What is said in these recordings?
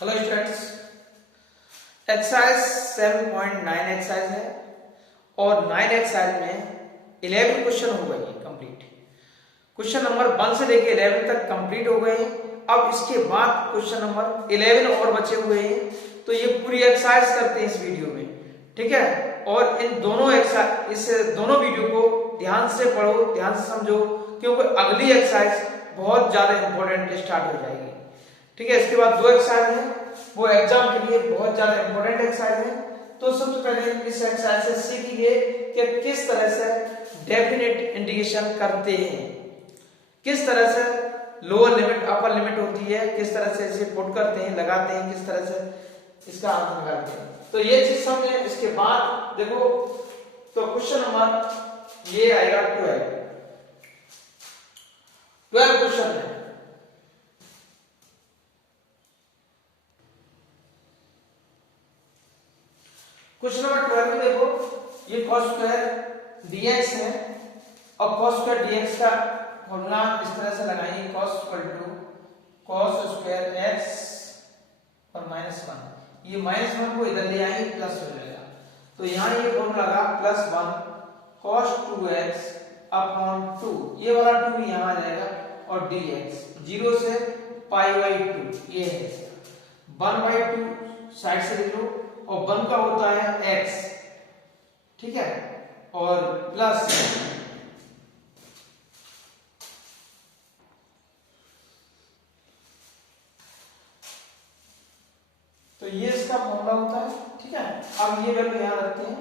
Hello students, exercise 7.9 exercise है और 9 exercise में 11 क्वेश्चन हो गए हैं कंप्लीट। क्वेश्चन नंबर 1 से लेके 11 तक कंप्लीट हो गए हैं। अब इसके बाद क्वेश्चन नंबर 11 और बचे हुए हैं, तो ये पूरी एक्सरसाइज करते हैं इस वीडियो में, ठीक है। और इन दोनों इस दोनों वीडियो को ध्यान से पढ़ो, ध्यान से समझो, क्योंकि अगली एक्सरसाइज बहुत ज्यादा इंपॉर्टेंट स्टार्ट हो जाएगी, ठीक है। इसके बाद 2 एक्सरसाइज है, वो एग्जाम के लिए बहुत ज्यादा इंपॉर्टेंट एक्सरसाइज है। तो सबसे पहले इस एक्सरसाइज से सीखिए कि किस तरह से डेफिनेट इंडिकेशन करते हैं, किस तरह से लोअर लिमिट अपर लिमिट होती है, किस तरह से इसे पुट करते हैं, लगाते हैं, किस तरह से इसका आंसर निकालते हैं। तो ये चीज समझे। इसके बाद देखो, तो क्वेश्चन नंबर ये आएगा 12 क्वेश्चन है। क्वेश्चन नंबर 12 में देखो, ये cos स्क्वायर dx है और cos स्क्वायर dx का फॉर्मूला इस तरह से लगाएंगे, cos equal to cos square x और -1। ये -1 को इधर ले आएंगे, प्लस हो जाएगा। तो यहाँ ये फॉर्मूला लगा +1 cos 2x अपॉन 2, ये वाला 2 यहाँ आ जाएगा और dx 0 से π/2, ये है 1/2 साइड से ले लो और 1 का होता है x, ठीक है, और प्लस तो ये इसका फॉर्मूला होता है, ठीक है। अब ये वैल्यू यहां रखते हैं,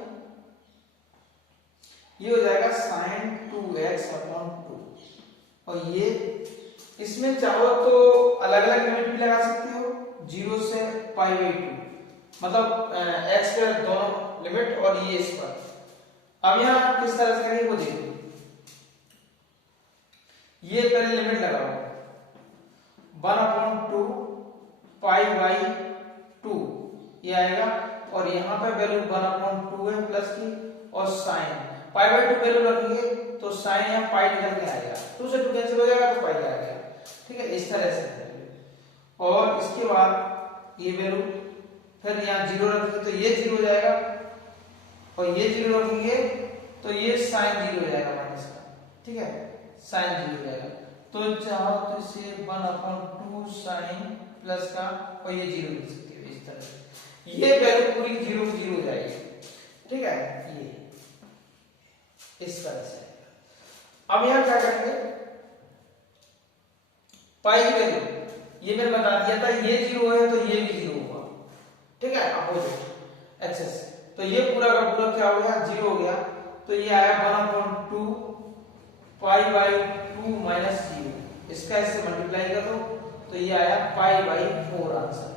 ये हो जाएगा sin 2x अपॉन 2। और ये इसमें चाहो तो अलग अलग लिमिट भी लगा सकते हो, 0 से π/2, मतलब x के दोनों लिमिट और ये इस पर। अब यहां किस तरह से करेंगे वो देखो। ये पहले लिमिट लगाओ 1/2 π/2 ये आएगा, और यहां पे वैल्यू 1/2 है प्लस की, और साइन π/2 वैल्यू रखेंगे तो साइन या पाई निकल के आएगा, 2 से 2 कैंसिल हो जाएगा तो पाई आ गया, ठीक है। इस तरह से और इसके बाद ये वैल्यू फिर यहाँ 0 रखेंगे तो ये 0 हो जाएगा, और ये 0 रखेंगे तो ये साइन 0 हो जाएगा माइनस का, ठीक है, साइन 0 हो जाएगा। तो चाहो तो इसे 1/2 साइन प्लस का, और ये 0 लिख सकते हो इस तरह से। ये वैल्यू पूरी 0 0 हो जाएगी, ठीक है, ये इस तरह से। अब यहाँ क्या करेंगे, पाई की वैल्यू ये मैंने बता दिया था, ये 0 है तो ये भी 0 होगा, ठीक है, अपोजिट एक्सेस। तो ये पूरा का पूरा क्या हो गया, 0 हो गया। तो ये आया 1/2 π/2 माइनस 0, इसका इससे मल्टीप्लाई कर दो तो ये आया π/4 आंसर।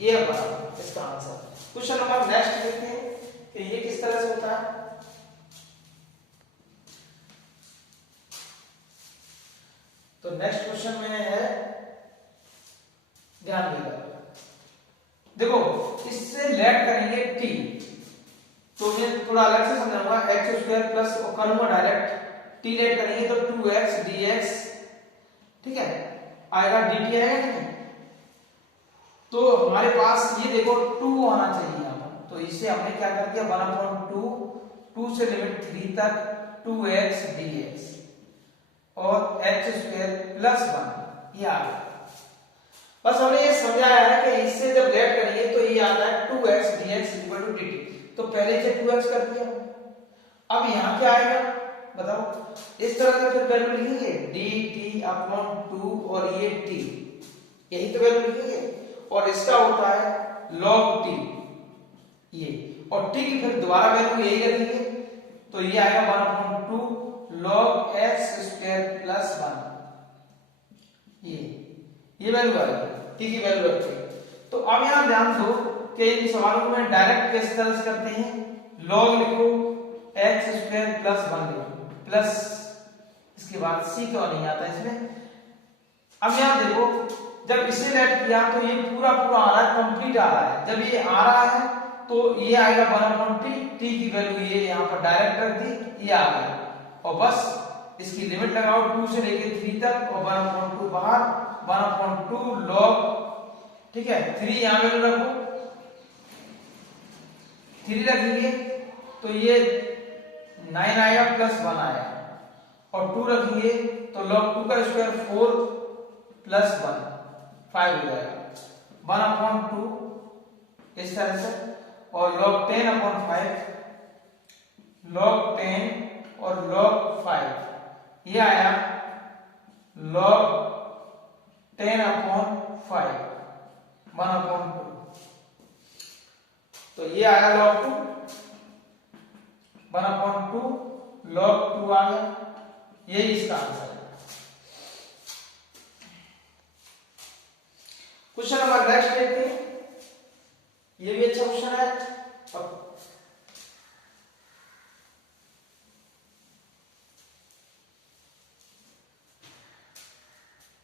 ये हमारा इसका आंसर। क्वेश्चन नंबर नेक्स्ट देखते हैं कि ये किस तरह से होता है। तो नेक्स्ट क्वेश्चन में है, ध्यान देगा, देखो इससे लेट करेंगे t, तो ये थोड़ा अलग से समझाऊंगा, x² प्लस और करूंगा डायरेक्ट, t लेट करेंगे तो 2x dx, ठीक है, आएगा dt आएगा नहीं। तो हमारे पास ये देखो 2 आना चाहिए यहाँ पर, तो इसे हमने क्या कर दिया 1/2, 2 से लिमिट 3 तक 2x dx और x² प्लस 1 ये आ गया। बस हमने ये समझाया है कि इससे जब लेट करेंगे तो ये आता है 2x dx equal to dt। तो पहले से 2x कर दिया, अब यहाँ क्या आएगा बताओ, इस तरह से फिर वैल्यू लिखेंगे dt अपॉन 2 और ये t, यही तो वैल्यू लिखेंगे, और इसका होता है log t ये, और t की फिर दोबारा वैल्यू यही रखेंगे, तो ये आएगा 1/2 log x² प्लस 1, ये वैल्यू आएगी, t की वैल्यू रखेंगे। तो अब यहां ध्यान दो कि इन सवालों को मैं डायरेक्ट किस तरह से करते हैं, log लिखो x² प्लस 1 लिखो, प्लस इसके बाद c क्यों नहीं आता इसमें। अब यहां देखो, जब इसे लेट किया तो ये पूरा पूरा आ रहा है, कंप्लीट आ रहा है। जब ये आ रहा है तो ये आएगा 1/t, t की वैल्यू ये यहां पर डायरेक्ट रख दी, ये आ गया, और बस इसकी लिमिट लगाओ 2 से लेके 3 तक, और 1/2 बाहर, 1/2 log ठीक है, 3 यहां वैल्यू रखो, 3 रखेंगे तो ये 9 आएगा प्लस 1 आएगा, और 2 रखेंगे तो log 2 का स्क्वायर 4 प्लस 1 5 हो जाएगा, 1/2 इस तरह से, और log 10 अपॉन 5, log 10 और log 5 ये आया log 10 अपॉन 5 1/2, तो ये आया log 2 1/2 log 2 आ गया, यही इसका आंसर है। क्वेश्चन नंबर नेक्स्ट देखते हैं, ये भी अच्छा क्वेश्चन है। अब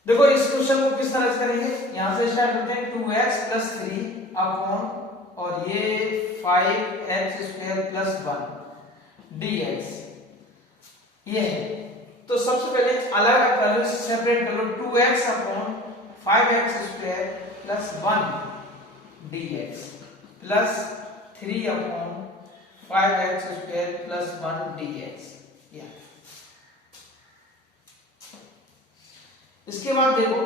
देखो इस क्वेश्चन को किस तरह से करेंगे, यहां से स्टार्ट करते हैं, 2x प्लस 3 अपॉन और ये 5x² प्लस 1 dx ये है। तो सबसे पहले अलग कर लो, सेपरेट कर लो, 2x upon 5x² plus 1 dx plus 3 upon 5x² plus 1 dx। इसके बाद देखो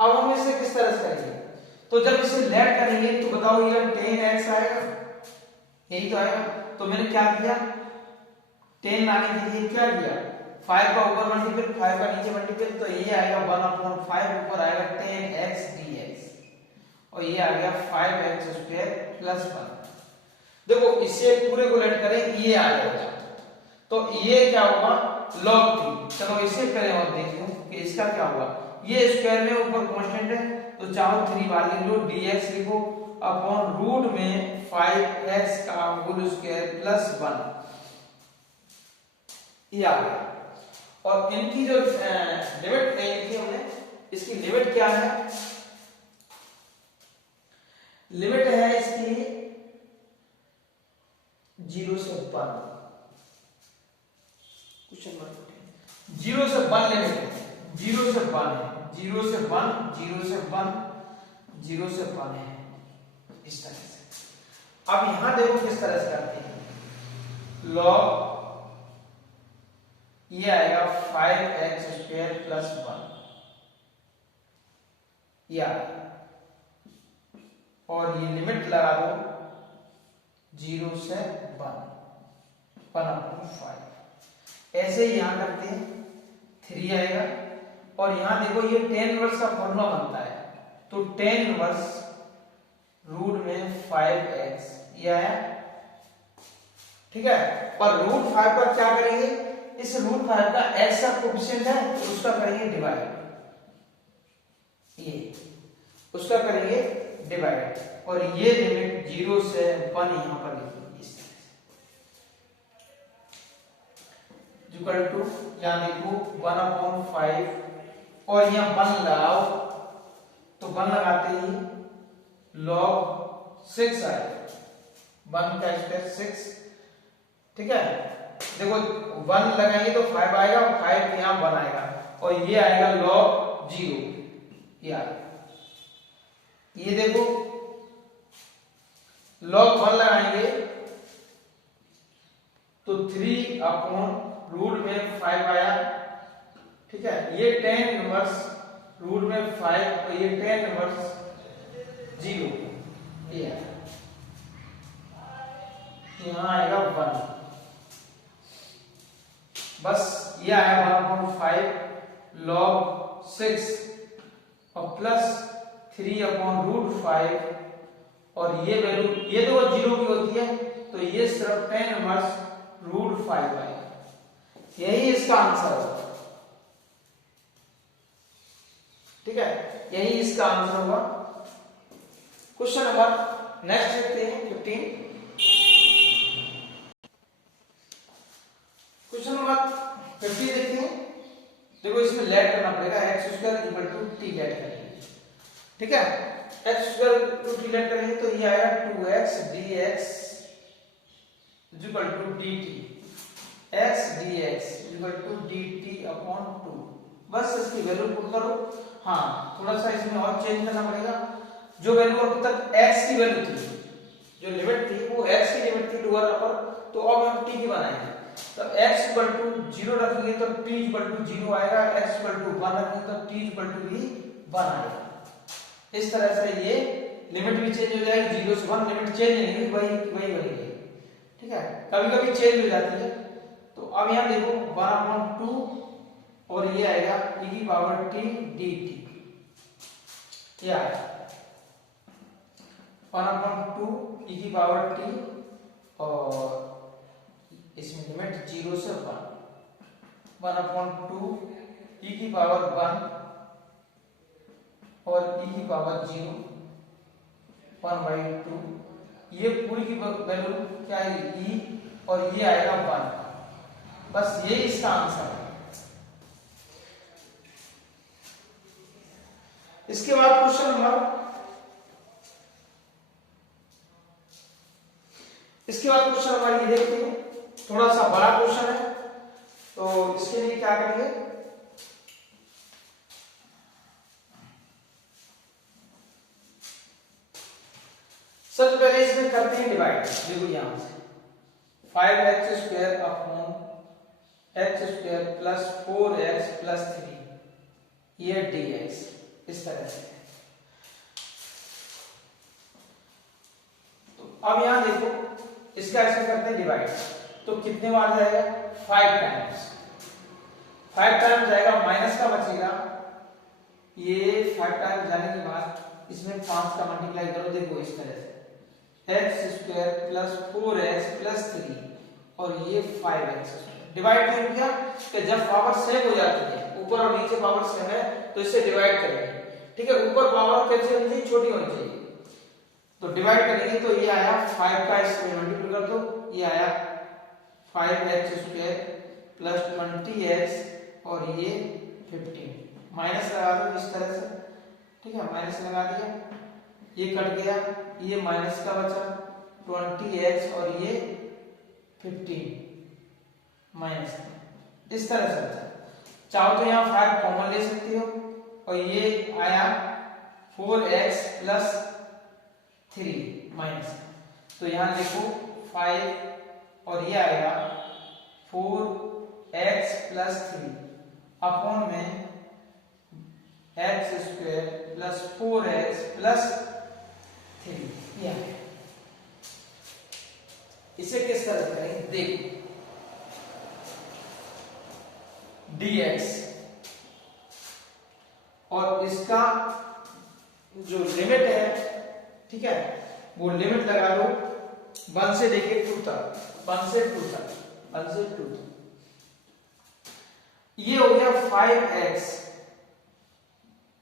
अब हम इसे किस तरह से करेंगे, तो जब इसे लेट करेंगे तो बताओ ये 10x आएगा, यही तो आएगा। तो मैंने क्या किया, 10 लाने के लिए क्या किया, 5 का ऊपर मल्टीपल 5 का नीचे मल्टीपल, तो ये आएगा 1/5 ऊपर आएगा 10x dx और ये आ गया 5x² प्लस 1। देखो इसे पूरे को लेट करें, ये आ जाएगा, तो ये क्या होगा log 3। चलो इसे पहले और देखो कि इसका क्या होगा, ये स्क्वायर में ऊपर कांस्टेंट है तो चाहो 3 बार लिख लो, dx लिखो अपॉन रूट में 5x का होल स्क्वायर प्लस 1, ये आ गया। और इनकी जो लिमिट लिखी हमने, इसकी लिमिट क्या है, लिमिट है इसकी 0 से 1, क्वेश्चन नंबर 0 से 1 लिमिट है, 0 से 1 है, 0 से 1, 0 से 1, 0 से 1 है, इस तरह से। अब यहां देखो किस तरह से करते हैं, log ये आएगा 5x² प्लस 1 या, और ये लिमिट लगा दो 0 से 1/5। ऐसे ही यहां करते हैं, 3 आएगा, और यहां देखो ये tan इनवर्स का फॉर्मूला बनता है, तो tan इनवर्स रूट में 5x ये आया, ठीक है। पर रूट 5 पर क्या करेंगे, इस रूट 5 का x का कोएफिशिएंट है तो उसका करेंगे डिवाइड, ये उसका करेंगे डिवाइड, और ये लिमिट 0 से 1 यहां पर लिखिए इस तरह से, इक्वल टू यहां देखो 1/5 और यहां 1 लगाओ, तो 1 लगाते ही log 6 आएगा, 1 का स्क्वायर 6, ठीक है। देखो 1 लगाएंगे तो 5 आएगा, 5 यहां 1 आएगा, और ये आएगा log 0, ये देखो log 1 लगाएंगे तो 3 अपॉन रूट में 5 आया, ठीक है। ये tan इनवर्स रूट में 5 और ये tan इनवर्स 0, ये है, यहां आएगा 1, बस ये आया 1/5 log 6 और प्लस 3 अपॉन रूट 5, और ये वैल्यू ये तो 0 की होती है, तो ये सिर्फ tan इनवर्स रूट 5 आएगा, यही इसका आंसर होगा, ठीक है, यही इसका आंसर होगा। क्वेश्चन नंबर नेक्स्ट देखते हैं 15। क्वेश्चन नंबर 50 देखते हैं। देखो इसमें लेट करना पड़ेगा, x² = t लेट करेंगे, ठीक है। x² t लेट करेंगे तो ये आएगा 2x dx = dt, x dx = dt/2, बस इसकी वैल्यू पुट करो। हाँ थोड़ा सा इसमें और चेंज करना पड़ेगा। जो वैल्यू अब तक x की वैल्यू थी, जो लिमिट थी वो x की लिमिट थी लोअर अपर, तो अब हम t की बनाएंगे। तो x इक्वल टू 0 रखेंगे तो t इक्वल टू 0 आएगा, x इक्वल टू 1 रखेंगे तो t इक्वल टू भी 1 आएगा। इस तरह से ये लिमिट भी चेंज हो जाएगी, 0 से 1 लिमिट चेंज नहीं हुई, वही बनेगी। ठीक है, कभी कभी चेंज हो जाती है। तो अब यहाँ देखो 1/2 और ये आएगा e की पावर t dt, क्या 1/2 e की पावर t और इसमें लिमिट 0 से 1, 1/2 e की पावर 1 और e की पावर 0, 1/2। ये पूरी की वैल्यू क्या आएगी e और ये आएगा 1। बस ये इसका आंसर है। इसके बाद क्वेश्चन नंबर ये देखते हैं, थोड़ा सा बड़ा क्वेश्चन है। तो इसके लिए क्या करेंगे, सबसे पहले इसमें करते हैं डिवाइड। देखो यहां से 5x² upon x² plus 4x plus 3 ये dx, इस तरह से। तो अब यहां देखो इसका ऐसे करते हैं डिवाइड, तो कितने बार जाएगा 5 टाइम्स, 5 टाइम्स जाएगा, माइनस का बचेगा। ये 5 टाइम्स जाने के बाद इसमें 5 का मल्टीप्लाई करो, देखो इस तरह से x² प्लस 4x प्लस 3 और ये 5x डिवाइड कर दिया। कि जब पावर सेम हो जाती है, ऊपर और नीचे पावर सेम है, तो इसे डिवाइड करेंगे। ठीक है, ऊपर पावर कैसे होनी चाहिए, छोटी होनी चाहिए। तो डिवाइड करेंगे तो ये आया 5 का इसमें मल्टीप्लाई कर दो, ये आया 5x² प्लस 20x और ये 15। माइनस लगा दो इस तरह से। ठीक है, माइनस लगा दिया, ये कट गया, ये माइनस का बचा 20x और ये 15 माइनस, इस तरह से बचा। चाहो तो यहाँ 5 कॉमन ले सकते हो और ये आया 4x प्लस 3 माइनस, तो यहाँ देखो 5 और ये आएगा 4x प्लस 3 अपॉन में x² प्लस 4x प्लस 3। इसे किस तरह से करेंगे, देखो dx और इसका जो लिमिट है, ठीक है, वो लिमिट लगा लो 1 से लेके 2 तक, 1 से 2 तक। ये हो गया 5x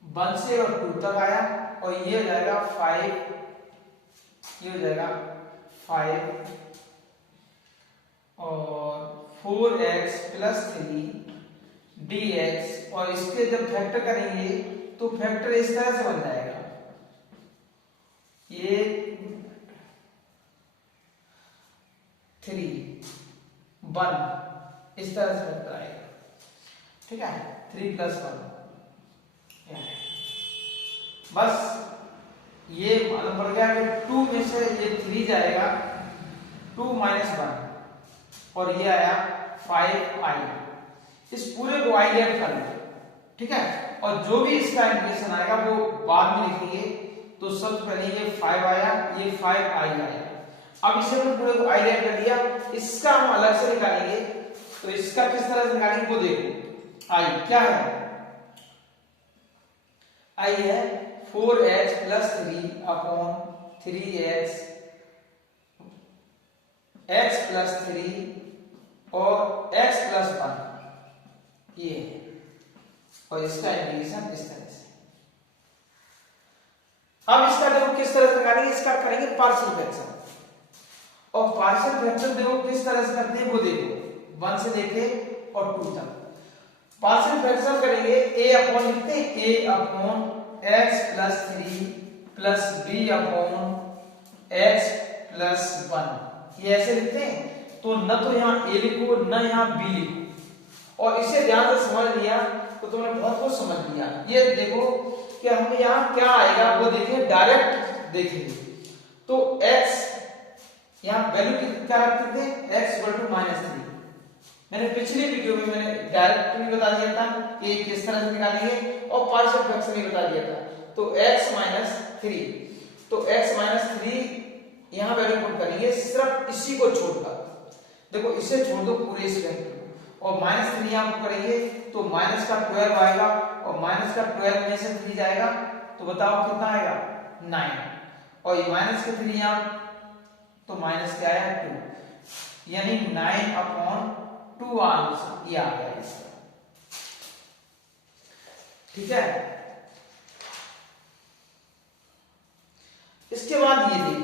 1 से और 2 तक आया, और ये हो जाएगा 5 और 4x प्लस 3 dx, और इसके जब फैक्टर करेंगे तो फैक्टर इस तरह से बन जाएगा, ये 3 1 इस तरह से फैक्टर आएगा। ठीक है, 3 प्लस 1, बस ये मालूम पड़ गया कि 2 में से ये 3 जाएगा, 2 माइनस 1 और ये आया 5i। इस पूरे को i लेट कर लो। ठीक है, और जो भी इसका इंटीग्रेशन आएगा वो बाद में लिखेंगे। तो सबसे पहले ये 5 आया, ये 5i आया। अब इसे हम पूरे को i लेट कर लिया, इसका हम अलग से निकालेंगे। तो इसका किस तरह से निकालेंगे वो देखो। i क्या है, i है 4h plus 3 upon 3x x plus 3 और x प्लस 1 ये, और इसका इंटीग्रेशन इस तरह से। अब इसका देखो किस तरह से निकालेंगे, इसका करेंगे पार्शियल फ्रैक्शन। और पार्शियल फ्रैक्शन देखो किस तरह से करते हैं वो देखो, 1 से लेके और 2 तक। पार्शियल फ्रैक्शन करेंगे a अपॉन, लिखते हैं a upon x plus 3 plus b upon x plus 1, ये ऐसे लिखते हैं। तो न तो यहाँ a लिखो न यहाँ b लिखो, और इसे ध्यान से समझ लिया तो तुमने बहुत कुछ समझ लिया। ये देखो कि हमें यहाँ क्या आएगा वो देखिए, डायरेक्ट देखेंगे। तो x यहाँ वैल्यू क्या रखते थे, x इक्वल टू -3। मैंने पिछली वीडियो में मैंने डायरेक्ट भी बता दिया था कि किस तरह से निकालेंगे और पार्शियल फ्रैक्शन भी बता दिया था। तो x -3, तो x -3 यहाँ वैल्यू पुट करेंगे सिर्फ इसी को छोड़कर। देखो इसे छोड़ दो पूरे इस वैल्यू और -3 यहाँ पुट करेंगे तो माइनस का 12 आएगा और माइनस का 12 में से 3 जाएगा तो बताओ कितना आएगा, 9। और ये माइनस के 3 यहाँ तो माइनस क्या आया, 2, यानी 9/2 आंसर ये आ गया इसका। ठीक है, इसके बाद ये देखिए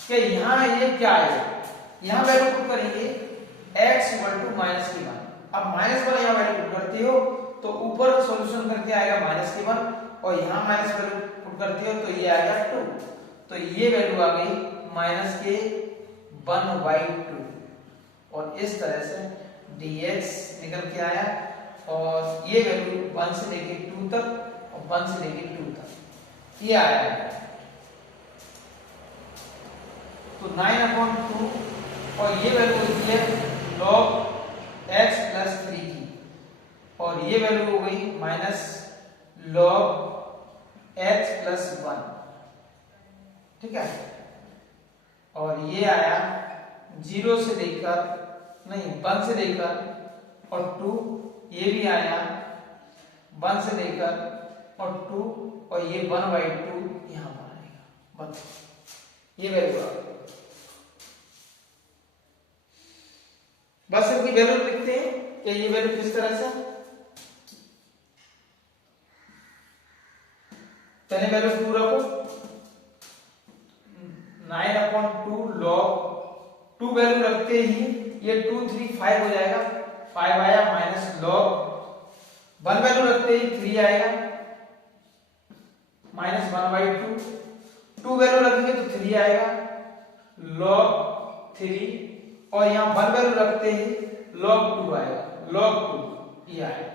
कि यहां ये क्या आएगा, यहां वैल्यू पुट करेंगे x इक्वल टू -1। अब -1 यहां वैल्यू पुट करते हो तो ऊपर सॉल्यूशन करके आएगा -1 और यहां माइनस वैल्यू पुट करते हो तो ये आएगा 2। तो ये वैल्यू आ गई -1/2 और इस तरह से dx निकल के आया और ये वैल्यू 1 से लेके 2 तक और 1 से लेके 2 तक ये आया। तो 9/2 और ये वैल्यू होती है log x + 3 की और ये वैल्यू हो गई -log x + 1। ठीक है, और ये आया 0 से लेकर नहीं 1 से लेकर और 2, ये भी आया 1 से लेकर और 2 और ये 1/2 यहां पर आएगा। बस ये वैल्यू आ गई। बस इनकी वैल्यू लिखते हैं कि ये वैल्यू किस तरह से, पहले वैल्यू 2 रखो, 9/2 log 2 वैल्यू रखते ही ये 2 3 5 हो जाएगा, 5 आया माइनस log 1 वैल्यू रखते ही 3 आएगा -1/2, 2 वैल्यू रखेंगे तो 3 आएगा log 3 और यहाँ 1 वैल्यू रखते ही log 2 आएगा, log 2 ये आएगा।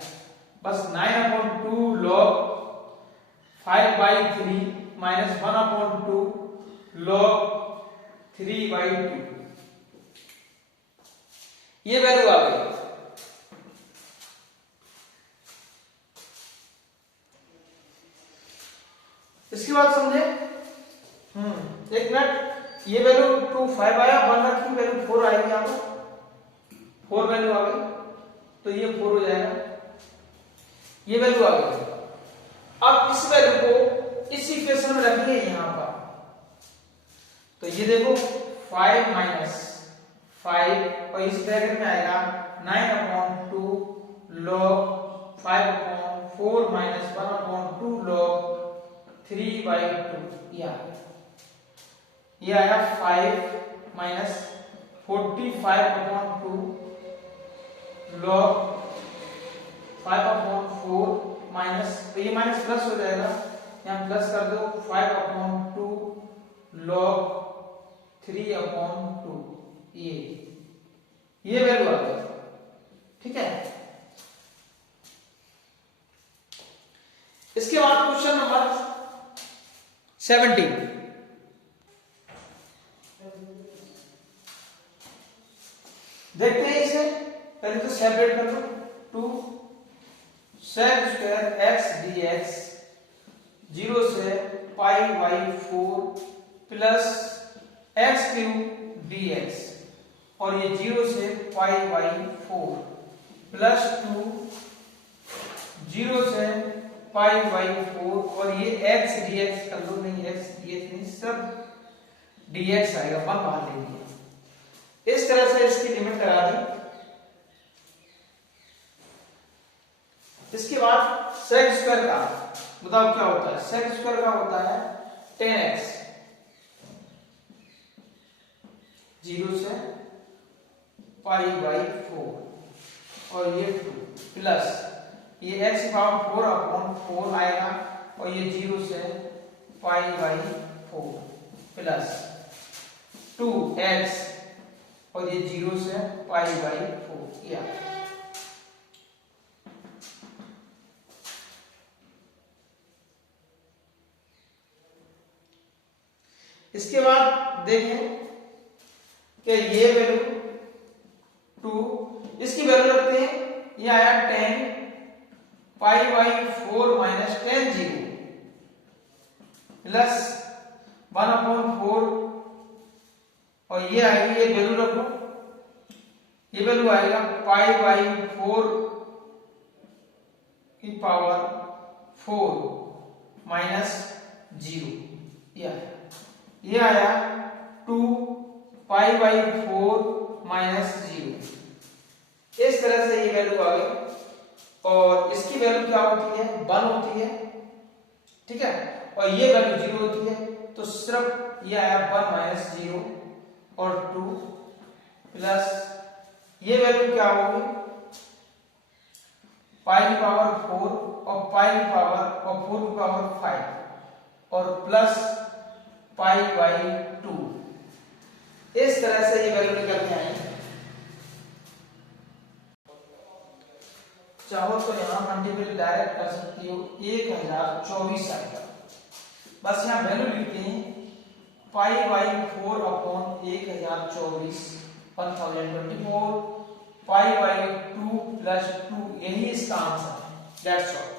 बस 9/2 log 5/3 -1/2 log 3/2 ये वैल्यू आ गई। इसके बाद समझे, एक मिनट, ये वैल्यू 2 5 आया, 1 रखी वैल्यू 4 आएगी, यहाँ पर 4 वैल्यू आ गई तो ये 4 हो जाएगा, ये वैल्यू आ गई। अब इस वैल्यू को इस इक्वेशन में रखेंगे यहां पर, तो ये देखो 5 - 5 और इस ब्रैकेट में आएगा 9/2 log 5/4 -1/2 log 3/2 ये आया 5 - 45/2 log 5/4 माइनस, तो ये माइनस प्लस हो जाएगा, यहाँ प्लस कर दो 5/2 log 3/2 ये वैल्यू आ गई। ठीक है, इसके बाद क्वेश्चन नंबर 17। देखते हैं इसे, पहले तो सेपरेट कर लो, 2 sec² x dx 0 से π/4 प्लस x³ dx और ये 0 से π/4 प्लस 2 0 से π/4 और ये x dx कर लो, नहीं x dx नहीं, सब dx आएगा, 1 बाहर ले लिया। इस तरह से इसकी लिमिट लगा दी। इसके बाद sec² का बताओ क्या होता है, sec² का होता है 10x 0 से π/4 और ये 2 प्लस ये x/4 आएगा और ये 0 से π/4 प्लस 2x और ये 0 से π/4 ये इसके बाद देखें कि ये वैल्यू 2, इसकी वैल्यू रखते हैं, ये आया 10 पाई बाई 4 माइनस 10 0 प्लस 1/4, और ये आएगी, ये वैल्यू रखो, ये वैल्यू आएगा पाई बाई 4 की पावर 4 माइनस 0, ये आया 2 पाई बाई 4 माइनस 0। इस तरह से ये वैल्यू आ गई, और इसकी वैल्यू क्या होती है, 1 होती है, ठीक है, और ये वैल्यू 0 होती है, तो सिर्फ ये आया 1 माइनस 0 और 2 प्लस ये वैल्यू क्या होगी, पाई पावर 4 और पाई पावर और 4 की पावर 5 और प्लस पाई बाई 2। इस तरह से ये वैल्यू निकल के आई। चाहो तो यहां मल्टीपल डायरेक्ट कर सकती हो, 1024 आएगा। बस यहां वैल्यू लिखते हैं, pi by 4 upon 1024 1024 pi by 2 plus 2, यही इसका आंसर है। That's all.